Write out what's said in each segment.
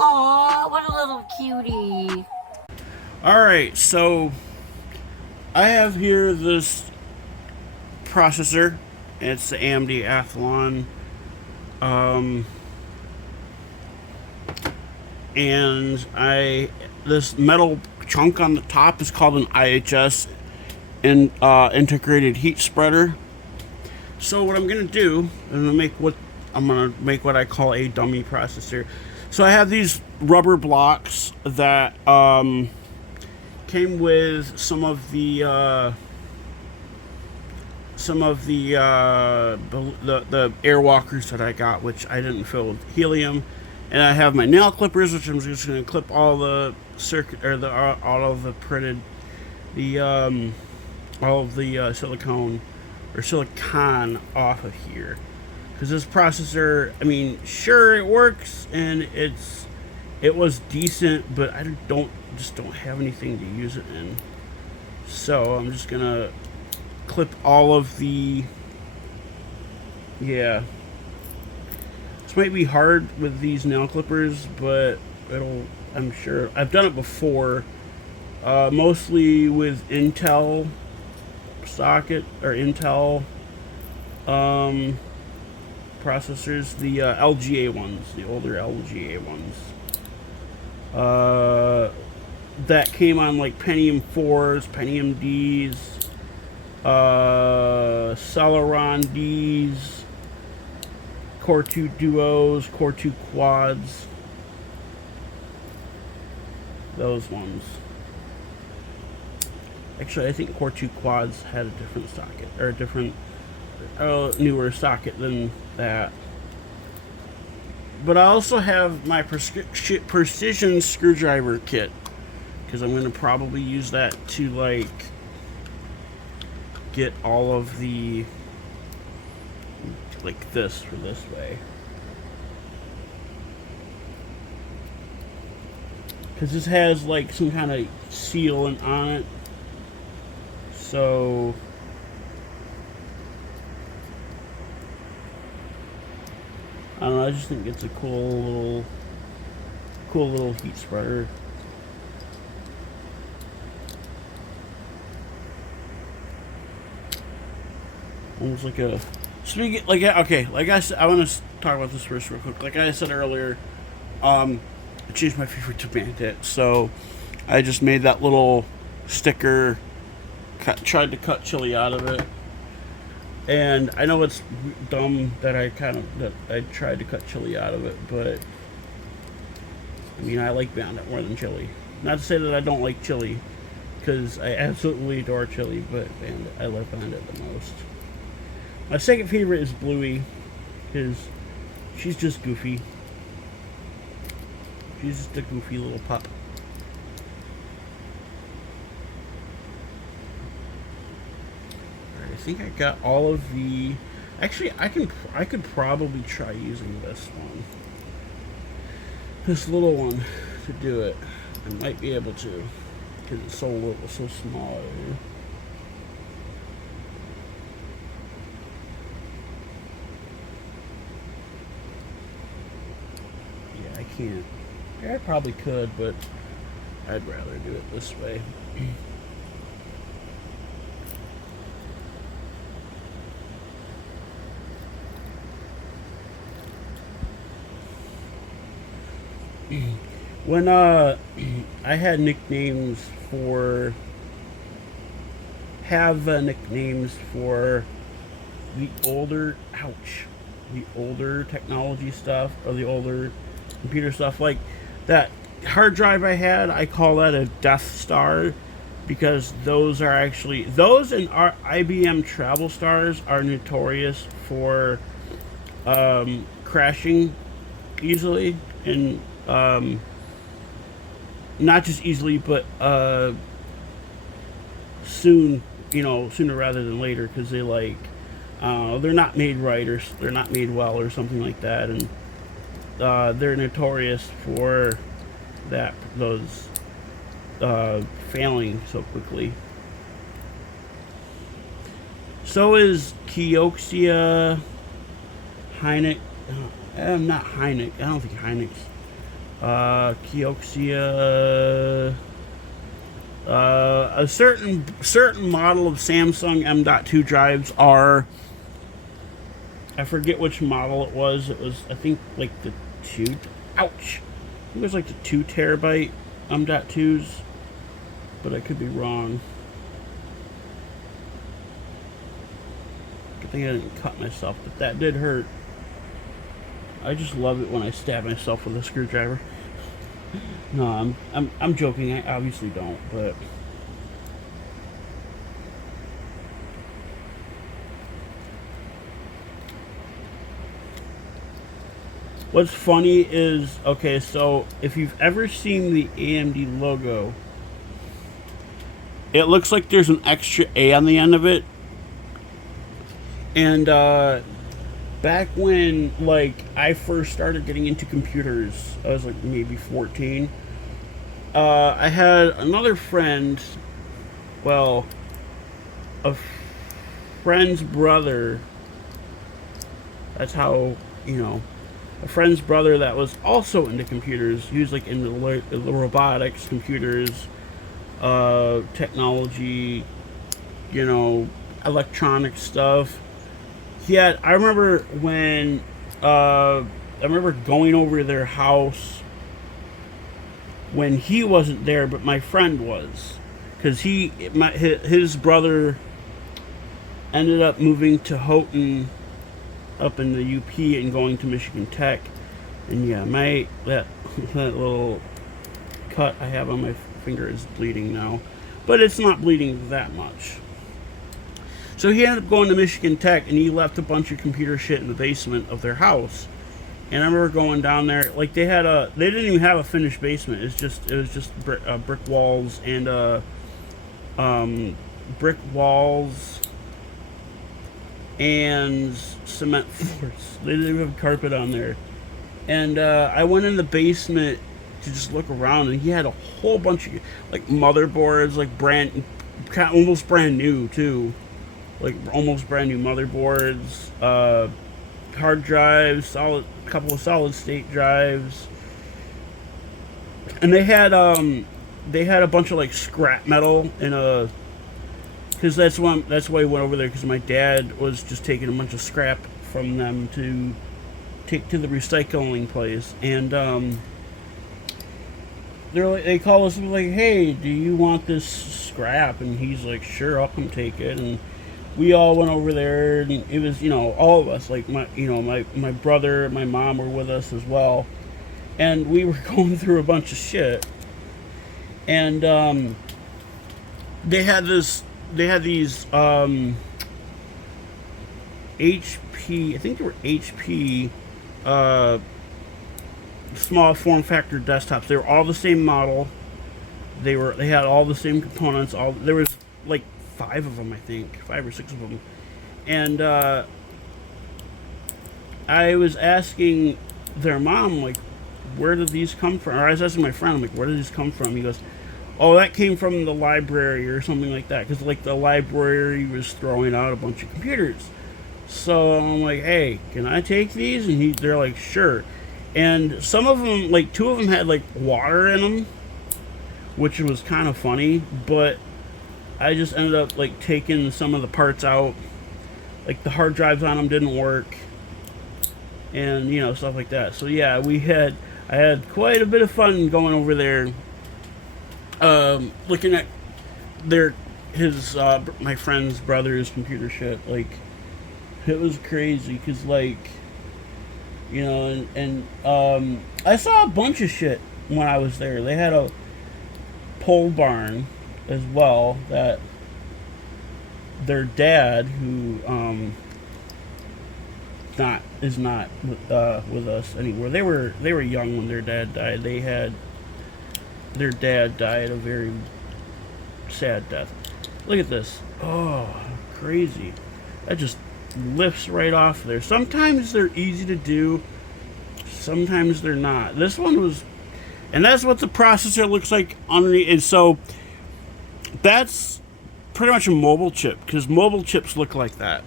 Aw, what a little cutie. Alright, so I have here this processor. It's the AMD Athlon. Um, and this metal chunk on the top is called an IHS integrated heat spreader. So what I'm gonna do, I'm gonna make what I call a dummy processor. So I have these rubber blocks that came with some of the air walkers that I got, which I didn't fill with helium, and I have my nail clippers, which I'm just gonna clip all the circuit or the all of the printed the all of the silicone or silicon off of here, because this processor, I mean, sure it works and it was decent, but I don't have anything to use it in. So I'm just gonna clip all of the, yeah. This might be hard with these nail clippers, but I'm sure I've done it before, mostly with Intel socket or Intel processors, the LGA ones, the older LGA ones. That came on like Pentium 4s, Pentium Ds, Celeron Ds, Core 2 Duos, Core 2 Quads. Those ones. Actually, I think Core 2 Quads had a different socket, or a different, newer socket than that. But I also have my precision screwdriver kit, because I'm going to probably use that to, like, get all of the, like this for this way. Because this has, like, some kind of sealant on it. So I don't know, I just think it's a cool little heat spreader. Almost like a I want to talk about this first real quick. Like I said earlier, I changed my favorite to Bandit, so I just made that little sticker. Tried to cut chili out of it, and I know it's dumb that I tried to cut chili out of it, but I mean, I like Bandit more than chili. Not to say that I don't like chili, because I absolutely adore chili, but Bandit, I love Bandit the most. My second favorite is Bluey, because she's just goofy. She's just a goofy little pup. I think I got all of the. Actually, I could probably try using this one, this little one, to do it. I might be able to, because it's so little, so small. Yeah, I can't. Yeah, I probably could, but I'd rather do it this way. When I had nicknames for nicknames for the older the older technology stuff, or the older computer stuff, like that hard drive I had, I call that a Death Star, because those and our IBM Travel Stars are notorious for crashing easily, and not just easily, but sooner rather than later, because they're not made right, or they're not made well, or something like that, and they're notorious for those failing so quickly. So is Kioxia, Hynix. Not Hynix. I don't think Hynix. Kioxia. A certain model of Samsung M.2 drives are. I forget which model it was. It was, I think, like the 2. Ouch! I think it was like the 2 terabyte M.2s, but I could be wrong. Good thing I didn't cut myself, but that did hurt. I just love it when I stab myself with a screwdriver. No, I'm joking. I obviously don't, but what's funny is, okay, so if you've ever seen the AMD logo, it looks like there's an extra A on the end of it. And back when, like, I first started getting into computers, I was like maybe 14. I had another friend, well, a friend's brother. That's how, a friend's brother that was also into computers. He was like into the robotics, computers, technology, electronic stuff. I remember when, I remember going over their house when he wasn't there, but my friend was, because his brother ended up moving to Houghton, up in the UP, and going to Michigan Tech. And yeah, that little cut I have on my finger is bleeding now, but it's not bleeding that much. So he ended up going to Michigan Tech, and he left a bunch of computer shit in the basement of their house. And I remember going down there, like they didn't even have a finished basement. It was just brick walls and brick walls and cement floors. They didn't even have carpet on there. And I went in the basement to just look around, and he had a whole bunch of like motherboards, like almost brand new too. Like almost brand new motherboards, hard drives, couple of solid state drives, and they had a bunch of like scrap metal in a, because that's why I went over there, because my dad was just taking a bunch of scrap from them to take to the recycling place, and they call us and like, hey, do you want this scrap? And he's like, sure, I'll come take it. And we all went over there, and it was, all of us, like my brother, my mom were with us as well, and we were going through a bunch of shit, and they had these HP, I think they were HP small form factor desktops. They were all the same model. They had all the same components. There was like 5 of them, I think, 5 or 6 of them, and I was asking their mom, like, where did these come from? Or I was asking my friend, I'm like, where did these come from? He goes, oh, that came from the library or something like that, because like the library was throwing out a bunch of computers. So I'm like, hey, can I take these? And they're like, sure. And some of them, like 2 of them had like water in them, which was kind of funny, but I just ended up like taking some of the parts out, like the hard drives on them didn't work, and stuff like that. So yeah, I had quite a bit of fun going over there, looking at my friend's brother's computer shit. Like, it was crazy, because like, and I saw a bunch of shit when I was there. They had a pole barn as well, that their dad, who is not with us anymore. They were young when their dad died. Their dad died a very sad death. Look at this. Oh, crazy. That just lifts right off there. Sometimes they're easy to do, sometimes they're not. This one was, and that's what the processor looks like underneath. And so that's pretty much a mobile chip, because mobile chips look like that.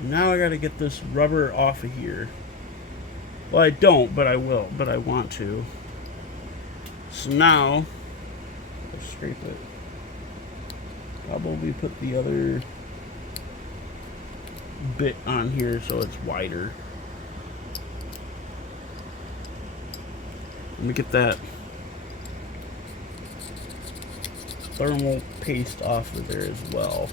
Now I gotta get this rubber off of here. Well, I don't, but I will. But I want to. So now, let's scrape it. Probably put the other bit on here so it's wider. Let me get that thermal paste off of there as well.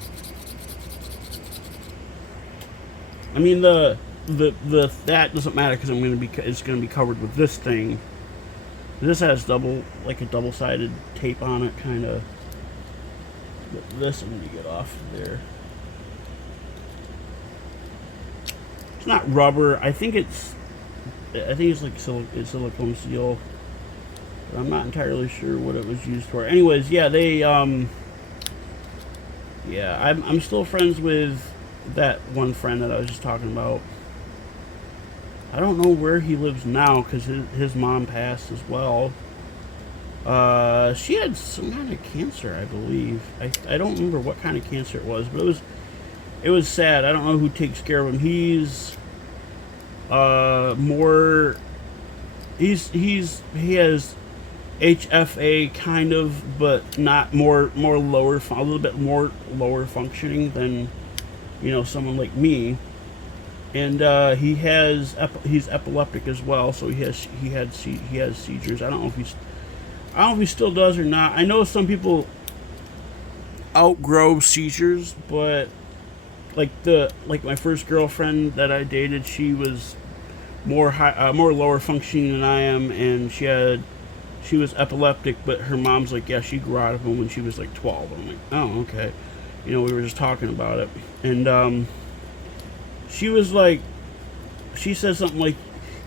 I mean the that doesn't matter because it's gonna be covered with this thing. This has like a double-sided tape on it, kind of. But this I'm gonna get off of there. It's not rubber. I think it's like silicone steel. But I'm not entirely sure what it was used for. Anyways, yeah, yeah, I'm still friends with that one friend that I was just talking about. I don't know where he lives now because his mom passed as well. She had some kind of cancer, I believe. I don't remember what kind of cancer it was, but it was sad. I don't know who takes care of him. He's he has HFA kind of, but not more lower, a little bit more lower functioning than, you know, someone like me. And he's epileptic as well, so he has seizures. I don't know if he still does or not. I know some people outgrow seizures, but like my first girlfriend that I dated, she was more lower functioning than I am, and she was epileptic, but her mom's like, yeah, she grew out of them when she was like 12. I'm like, oh, okay. You know, we were just talking about it, and she was like, she said something like,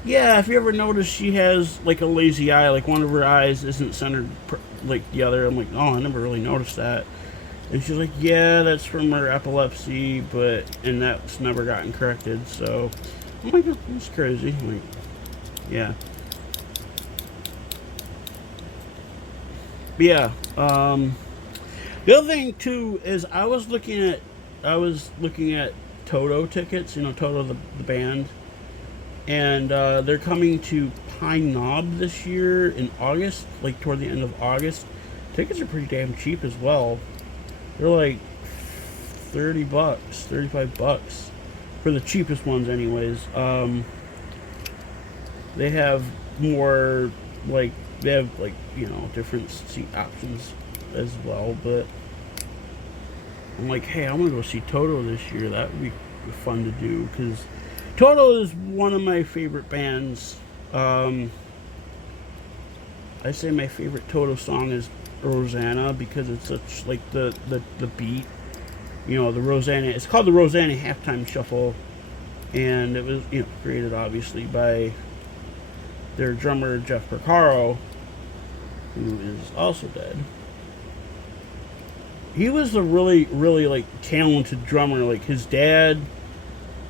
yeah, if you ever notice she has like a lazy eye, like one of her eyes isn't centered like the other. I'm like, oh, I never really noticed that. And she's like, yeah, that's from her epilepsy, and that's never gotten corrected. So I'm like, that's crazy. I'm like, yeah. But yeah. The other thing too is I was looking at Toto tickets. You know, Toto the band. And they're coming to Pine Knob this year in August, like toward the end of August. Tickets are pretty damn cheap as well. They're like $30, $35 for the cheapest ones, anyways. They have more you know, different seat options as well. But I'm like, hey, I'm gonna go see Toto this year. That would be fun to do because Toto is one of my favorite bands. I say my favorite Toto song is Rosanna because it's such like the beat. You know, the Rosanna. It's called the Rosanna Halftime Shuffle, and it was, you know, created obviously by their drummer Jeff Porcaro, who is also dead. He was a really like talented drummer. Like his dad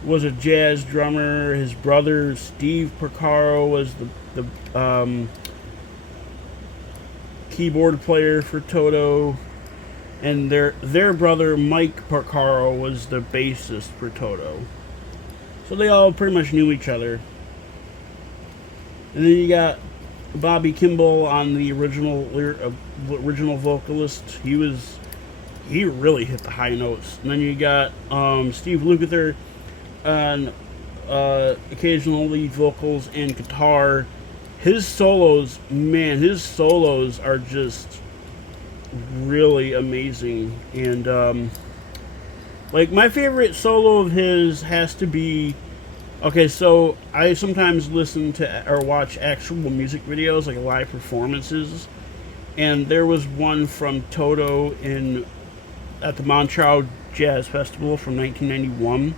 was a jazz drummer. His brother Steve Porcaro was the keyboard player for Toto, and their brother Mike Porcaro was the bassist for Toto. So they all pretty much knew each other. And then you got Bobby Kimball on the original vocalist. He really hit the high notes. And then you got Steve Lukather on occasional lead vocals and guitar. His solos are just really amazing. And like my favorite solo of his has to be, okay, so I sometimes listen to or watch actual music videos, like live performances, and there was one from Toto at the Montreal Jazz Festival from 1991.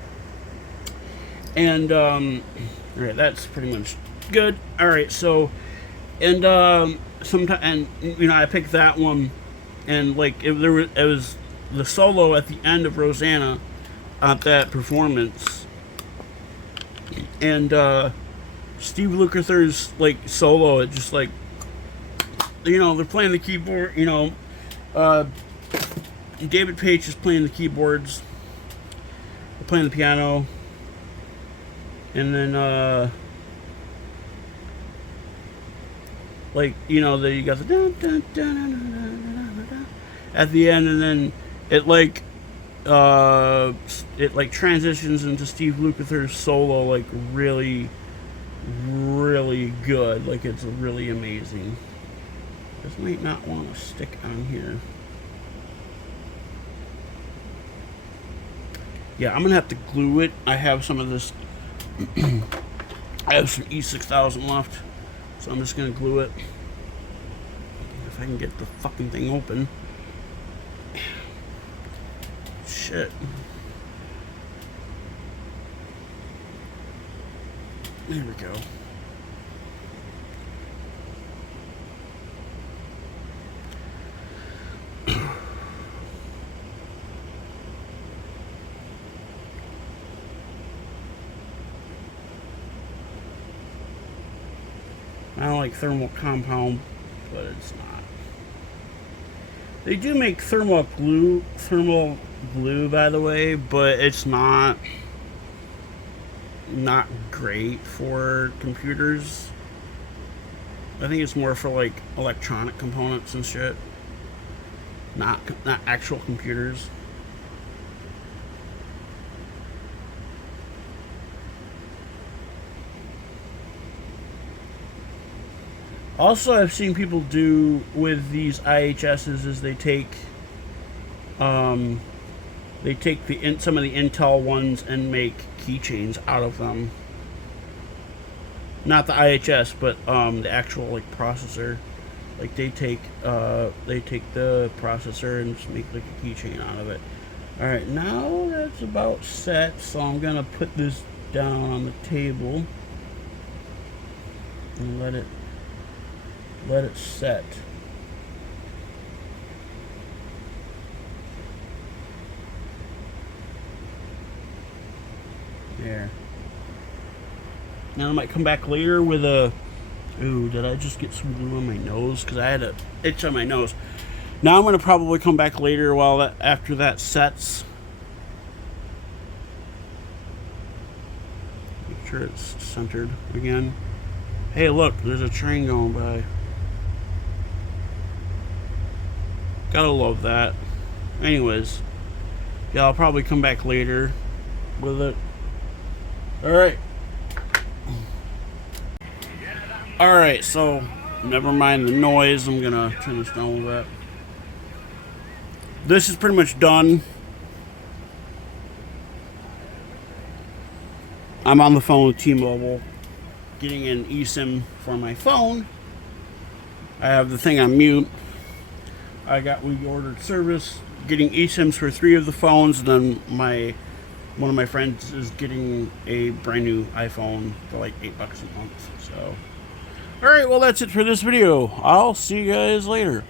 And alright, that's pretty much good. Alright, so and you know, I picked that one, and like it was the solo at the end of Rosanna at that performance. And Steve Lukather's like solo, it just like, you know, they're playing the keyboard, you know, David Page is playing the keyboards, they're playing the piano, and then like, you know, you got the dun, dun, dun, dun, dun, dun, dun, dun, at the end, and then it like transitions into Steve Lukather's solo like really, really good. Like it's really amazing. This might not want to stick on here. Yeah, I'm gonna have to glue it. I have some of this. I have some E6000 left, so I'm just gonna glue it. If I can get the fucking thing open. Shit. There we go. I don't like thermal compound, but it's not. They do make thermal glue, by the way, but it's not great for computers. I think it's more for like electronic components and shit, not actual computers. Also, I've seen people do with these IHSs is they take some of the Intel ones and make keychains out of them. Not the IHS, but the actual like processor. Like they take the processor and just make like a keychain out of it. All right, now that's about set. So I'm gonna put this down on the table and let it set. There. Now I might come back later with a... Ooh, did I just get some glue on my nose? Because I had an itch on my nose. Now I'm going to probably come back later after that sets. Make sure it's centered again. Hey, look, there's a train going by. Gotta love that. Anyways, yeah, I'll probably come back later with it. Alright. Alright, so never mind the noise. I'm gonna turn this down a little bit. This is pretty much done. I'm on the phone with T-Mobile, getting an eSIM for my phone. I have the thing on mute. We ordered service, getting eSIMs for 3 of the phones, and then one of my friends is getting a brand new iPhone for like $8 a month. So, alright, well that's it for this video. I'll see you guys later.